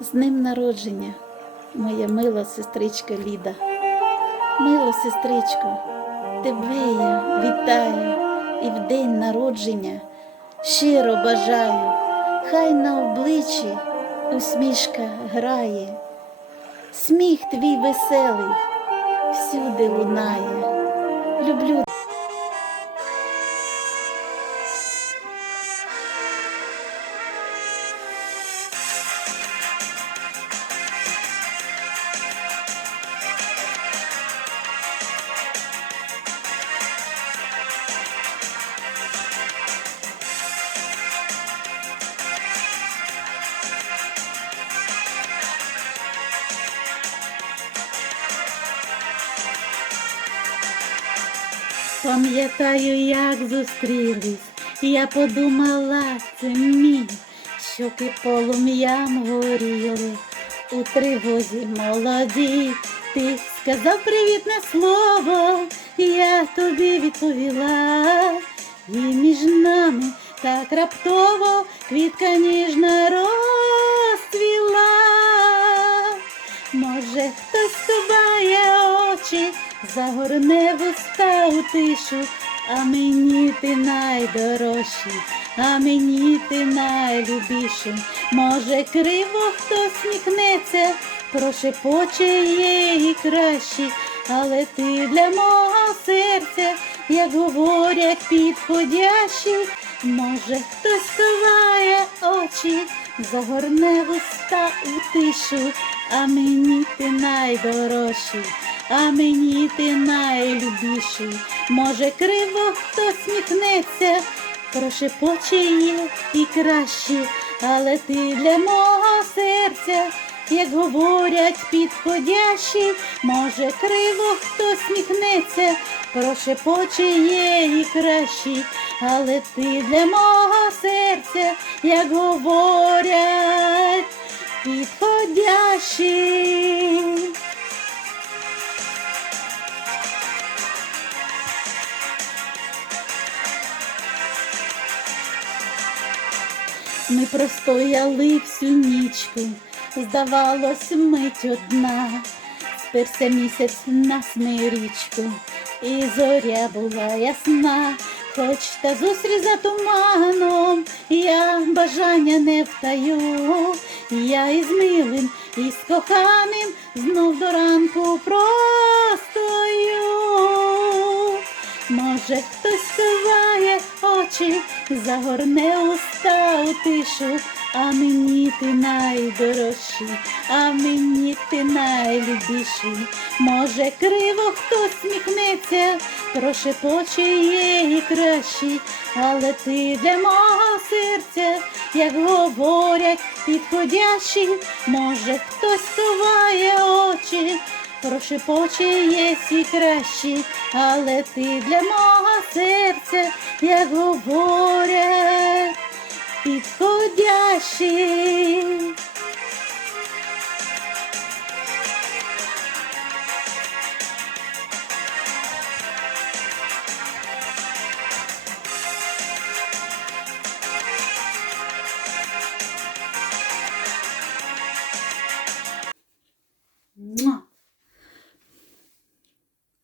З днем народження, моя мила сестричка Ліда. Мила сестричко, тебе я вітаю і в день народження щиро бажаю, хай на обличчі усмішка грає, сміх твій веселий всюди лунає. Люблю Пам'ятаю, як зустрілись, я подумала, це мій, щоки полум'ям горіли, у тривозі молоді. Ти сказав привітне слово, я тобі відповіла, і між нами так раптово квітка ніжна розцвіла. Може, хтось очі, загорне вуста у тишу, а мені ти найдорожчий, а мені ти найлюбіший. Може, криво хтось сміхнеться, прошепоче є кращий, але ти для мого серця, як говорять, підходящий. Може, хтось ховає очі, загорне вуста у тишу, а мені ти найдорожчий, а мені ти найлюбіший. Може, криво хтось сміхнеться, прошепоче є і краще, але ти для мого серця, як говорять, підходящий, може, криво хтось сміхнеться, прошепоче є і кращий, але ти для мого серця, як говорять, підходящий. Ми простояли всю нічку, здавалось, мить одна, сперся місяць на смирічку, і зоря була ясна, хоч та зустріч за туманом, я бажання не втаю, я із милим, із коханим знов до ранку простою. Може, хтось ховає очі, загорне уста у тишу, а мені ти найдорожчий, а мені ти найлюбіший. Може, криво хтось сміхнеться, прошепоче є і кращий, але ти для мого серця, як говорять, підходящий. Може, хтось ховає очі, прошепоче є і кращі, але ти для мого серця, як говорять, підходящий.